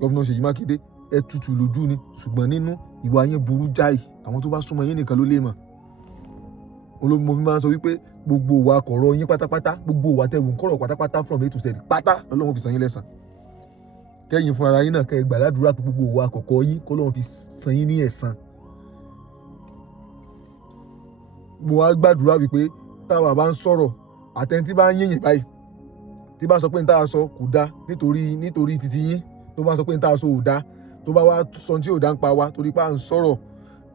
gọ́vnà Seyi Makinde ẹ tutù lójú ni ṣùgbọ́n nínú ìwà yẹn burú jáì, àwọn tó bá súnmọ́ yín nìkan ló lè mọ̀. Mo fi máa ń sọ wípé gbogbo ìwà kọ̀rọ̀ yín pátápátá, gbogbo ìwà tẹ̀wù ń kọ̀rọ̀ pátápátá from A to Z pátá Ọlọ́run fi san yín lẹ́san. Kẹ́yìn fún ara yín náà kẹ́ ẹ gbà ládùúrà pé gbogbo ìwà kọ̀kọ̀ yín k'Ọlọ́run fi san yín ní ẹ̀san. Mo wá gbàdúrà wípé táwa bá ń sọ̀rọ̀ àtẹni tí bá ń yìnyín báyìí, tí bá sọ pé n tá a sọ kò dáa nítorí titi yín, tó bá sọ pé n tá a sọ ò dáa, tó bá wá sọ tí ò dáa ń pa wa torí pé à ń sọ̀rọ̀,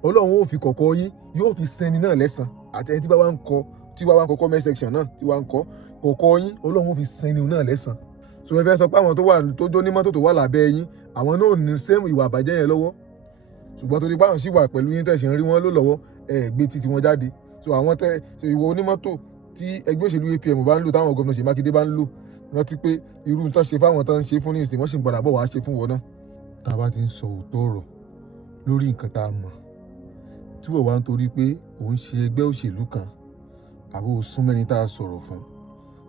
Ọlọ́run ó fi kọ̀kọ̀ yín yóò fi sẹni náà lẹ́san. Àtẹni tí bá wá ń kọ comment section náà tí wá ń kọ kọ̀kọ̀ yín, Ọlọ́run ó fi sẹni náà lẹ́san. So ẹ fẹ́ sọ pé àwọn tó jó ní mọ́tò tó wà lábẹ́ yín, àwọn náà ò ní same ìwà àbàjẹ́ yẹn lọ́wọ́, ṣùgbọ́n torí pé àwọn sì wà pẹ̀lú yín tẹ̀sí ń rí wọn ló lọ́wọ́ gbé títí wọn jáde. So àwọn ìwọ onímọ́tò tí ẹgbẹ́ òṣèlú APM bá ń lò, táwọn gọ́vnà Seyi Makinde bá ń lò, rántí pé irú tán ṣe fáwọn tán ń ṣe fún nísìnyí wọ́n sì ń padà bọ̀ wá ṣe fún wọn náà. Tá a bá ti ń sọ òótọ́ ọ̀rọ̀ lórí nǹkan tá a mọ̀, tí wọ́n wá ń torí pé òun ṣe ẹgbẹ́ òṣèlú kan àbí o sún mẹ́ni tá a sọ̀rọ̀ fún,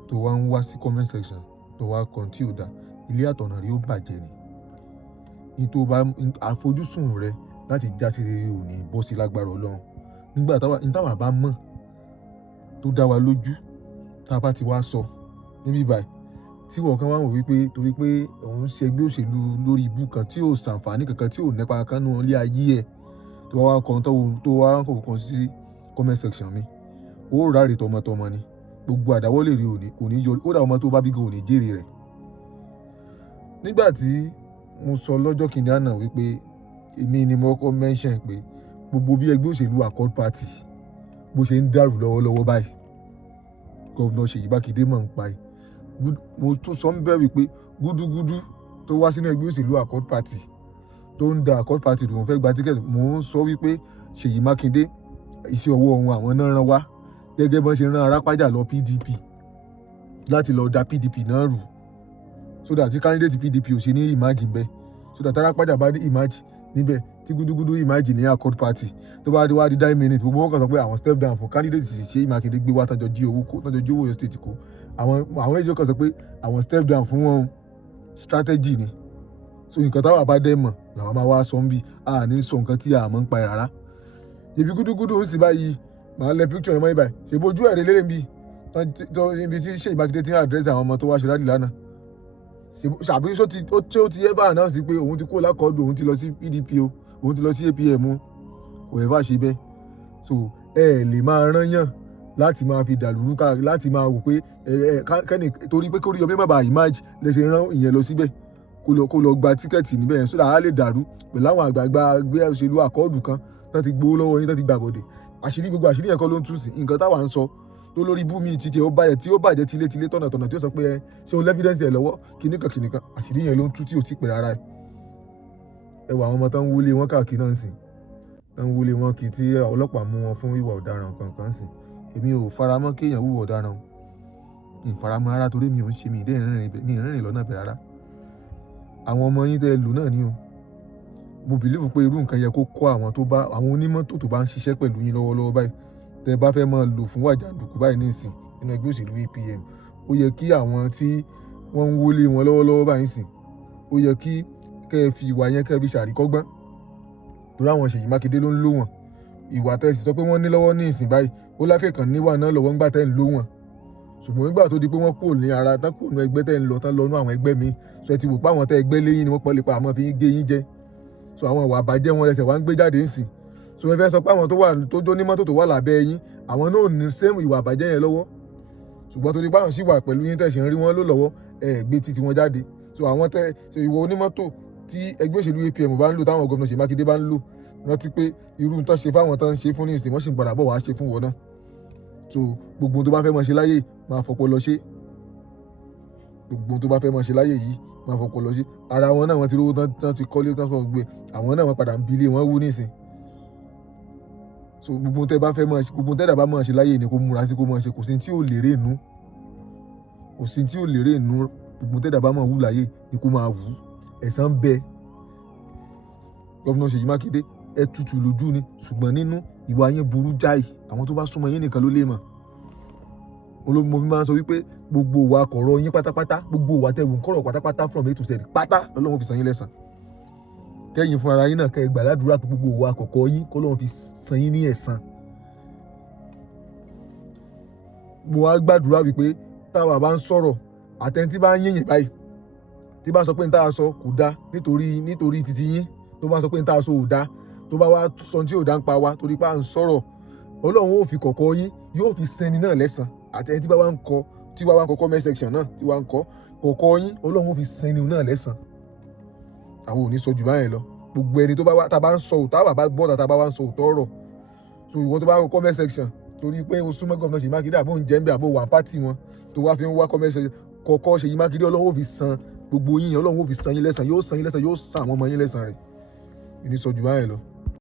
tó wá ń wá sí comment section tó wá kan tí ò dá, ilé àtọ̀nà rí ó bàjẹ́ ni. Àfojúsùn rẹ láti já sí rere ò ní bọ́ sí lágbára Ọlọ́run. Nígbà táwa bá mọ̀ tó dá wa lójú, tá a bá ti wá sọ níbí báyìí, tí wọ́n kan wá wò wípé torí pé òun ṣe ẹgbẹ́ òṣèlú lórí ibú kan tí ò ṣàǹfààní kankan, tí ò nípa kan nínú ilé ayé ẹ̀, tó wá kọ̀ọ̀kan sí comment section mi, ó ráre tọmọtọmọ ni. Gbogbo àdáwọ́lé rí kò ní yọrí, kódà ọmọ tó bá bí gan ò ní jèrè rẹ̀. Nígbà tí mo sọ lọ́jọ́ kìíní àná wípé èmi ni mo kọ́ mention pé gbogbo bí ẹgbẹ́ òṣèlú Accord Party bó ṣe ń dàrú lọ́wọ́lọ́wọ́ báyìí, gọ́vnà Seyi Makinde mọ̀ ń pa ẹ̀. Mo tún sọ ń bẹ̀ wípé gúdúgúdú tó wá sínú ẹgbẹ́ òṣèlú Accord Party tó ń da Accord Party tó ń fẹ́ gba tíkẹ́ẹ̀tì, mo ń sọ wípé Seyi Makinde iṣẹ́ ọwọ́ ohun àwọn náà rán wá, gẹ́gẹ́ bọ́n ṣe rán Arápájà lọ PDP láti lọ da PDP náà rú, so that tí candidate PDP ò ṣe ní ìmájì bẹ́ẹ̀, so that Arápájà bá ní ìmájì níbẹ̀, tí gúdúgúdú ìmájì ní Accord Party tó bá wá di 9 minutes gbogbo wọn kàn sọ pé àwọn step down fún candidate Seyi Makinde gbé wá tọ́jọ́ jí owó Ọ̀yọ́ state kó, àwọn èjò kan sọ pé àwọn step down fún wọn strategy ni. So nǹkan táwa bá dẹ́ mọ̀ làwọn máa wá sọ ń bí, a ní sọ nǹkan tí a mọ̀ ń pa ẹ̀ rárá. Ibi gúdúgúdú ń sì báyìí, màá lẹ picture yẹn mọ́ ibà, ṣe bójú ẹ̀rẹ́ lérè bí ibi tí Seyi Makinde ti ń address àwọn ọmọ tó wá ṣe rally lánàá. Ṣàbí ó ti ever announce pé òun ti kó lákọ̀ọ́dù, òun ti lọ sí PDP o, òun ti lọ sí APM o, kò ever ṣe bẹ́ẹ̀. So lè máa rán yàn láti máa fi dàlúrú káàkiri, láti máa wò pé kẹ́ni torí pé Oriyomi má bàa emerge lè ṣe rán ìyẹn lọ síbẹ̀ kó lọ gba tíkẹ́ẹ̀tì níbẹ̀ yẹn, so that á lè dàrú pẹ̀lú àwọn àgbààgbà ẹgbẹ́ òṣèlú Accord kan tán ti gbowó lọ́wọ́ yín, tán ti gbàbọ̀dẹ̀. Gbogbo àṣírí yẹn kọ́ ló ń tú sí nǹkan táwa ń sọ tó lórí bú mi títí ó bàjẹ́ tilé tọ̀nàtọ̀nà tí ó sọ pé ṣé o lẹ́fídẹ́ǹsì ẹ̀ lọ́wọ́ kìnnìkan àṣírí yẹn ló ń tú tí ò tí pè rárá ẹ̀. Ẹ wà àwọn ọmọ tán ń wọlé wọn káàkiri náà sìn, tán ń wọlé wọn kì í tí ọlọ́pàá mú wọn fún ìwà ọ̀daràn kankan sìn. Èmi ò faramọ́ kéèyàn hùwà ọ̀daràn, ìfaramọ́ rárá torí mi ò ń ṣe mi ìrìnrìn lọ́nà bẹ̀ rárá. Àwọn ọmọ yín tẹ́ lò náà ni o. Mo believe pé irú nǹkan yẹ kó kọ́ àwọn onímọ́tò tó bá ń ṣiṣẹ́ pẹ̀lú yín lọ́wọ́lọ́wọ́ báyìí, tẹ́ bá fẹ́ máa lò fún wàjàǹdùkú báyìí nísìn nínú ẹgbẹ́ òṣèlú APM, ó yẹ kí àwọn tí wọ́n ń wọlé wọn lọ́wọ́lọ́wọ́ báyìí sìn, ó yẹ kí kẹ́ ẹ fi ìwà yẹn kẹ́ ẹ fi ṣàríkọ́gbọ́n, torí àwọn Seyi Makinde ló ń lò wọ́n. Ìwà tẹ́ sì sọ pé wọ́n ní lọ́wọ́ ní ìsìn báyìí, ó láfẹ̀kàn níwà náà lọ́wọ́ ńgbà tẹ́ ń lò wọ́n, ṣùgbọ́n nígbà tó di pé wọ́n kúrò ní ara tán kúrò ní ẹgbẹ́ tẹ́ ń lọ tán lọ́nú àwọn ẹgbẹ́ mi, sọ ẹ ti wò pé àwọn tẹ́ ẹgbẹ́ léyìn ni wọ́n pọ̀ lè pa àmọ́ fi gé yín jẹ. So àwọn ìwà àbàjẹ́ wọn lẹ́sẹ̀ wá ń gbé jáde ńsìn. So ẹ fẹ́ sọ pé àwọn tó jó ní mọ́tò tó wà lábẹ́ yín, àwọn náà ò ní same ìwà àbàjẹ́ yẹn lọ́wọ́, ṣùgbọ́n torí pé àwọn sì wà pẹ̀lú yín tẹ̀sí ń rí wọn ló lọ́wọ́ gbé títí wọn jáde. So ìwọ onímọ́tò tí ẹgbẹ́ òṣèlú APM bá ń lò, táwọn gọ́vnà Seyi Makinde bá ń lò, rántí pé irú tán ṣe fáwọn tán ń ṣe fún nísìnyí wọ́n sì ń padà bọ̀ wá ṣe fún wọn náà. So gbogbo tó bá fẹ́ máa ṣe láyé máa fọpọlọ ṣe, gbogbo tó bá fẹ́ máa ṣe láyé yìí máa fọpọlọ ṣe. Ara wọn náà wọ́n ti rówó tán ti kọ́lé tán sọ gbé, àwọn náà wọ́n padà ń bi ilé wọn wú nísìn. So gbogbo tẹ́ dà bá máa ṣe láyé ni kó múra sí kó máa ṣe, kò sí tí ò lérè inú, gbogbo tẹ́ dà bá máa wú láyé ni kó máa wú, ẹ̀san ń bẹ. Gọ́vnà Seyi Makinde ẹ tutù lójú ni ṣùgbọ́n nínú ìwà yẹn burú jáì, àwọn tó bá súnmọ́ yín nìkan ló lè mọ̀. Mo fi máa ń sọ wípé gbogbo ìwà kọ̀rọ̀ yín pátápátá, gbogbo ìwà tẹ̀wù ń kọ̀rọ̀ pátápátá from A to Z pátá Ọlọ́run fi san yín lẹ́san. kẹ́yìn fún ara yín náà kẹ́ ẹ gbà ládùúrà pé gbogbo òwò àkọ́kọ́ yín k'Ọlọ́run fi san yín ní ẹ̀san. mo wá gbàdúrà wípé táwa bá ń sọ̀rọ̀ àtẹni tí bá ń yìnyín báyìí tí bá sọ pé n tá a sọ kò dáa nítorí titi yín, tó bá sọ pé n tá a sọ ò dáa, tó bá wá sọ tí ò dáa ń pa wá torí pé à ń sọ̀rọ̀, Ọlọ́run ó fi kọ̀kọ̀ yín yóò fi sẹni náà lẹ́san. àtẹni tí bá wá ń kọ tí wá ń kọ comment section náà tí wá ń kọ kọ̀kọ̀ yín Ọlọ́run ó fi sẹni náà lẹ́san. àwọn ò ní sọ jù báyẹn lọ. gbogbo ẹni tó bá wá tá a bá ń sọ òótọ́ àbá bọ́ tá a bá wá ń sọ òótọ́ ọ̀rọ̀, so ìwọ tó bá kọ comment section torí pé o súnmọ́ gómìnà Seyi Makinde àbó ń jẹ́ ń bẹ̀ àbó wà pátì wọn tó wá fi ń wá comment section kọ̀kọ̀ Seyi Makinde Ọlọ́run ó fi san gbogbo yín, Ọlọ́run ó fi san yín lẹ́san, yóò san yín lẹ́san, yóò san àwọn ọmọ yín lẹ́san rẹ̀. ìní sọ jù báyẹn lọ.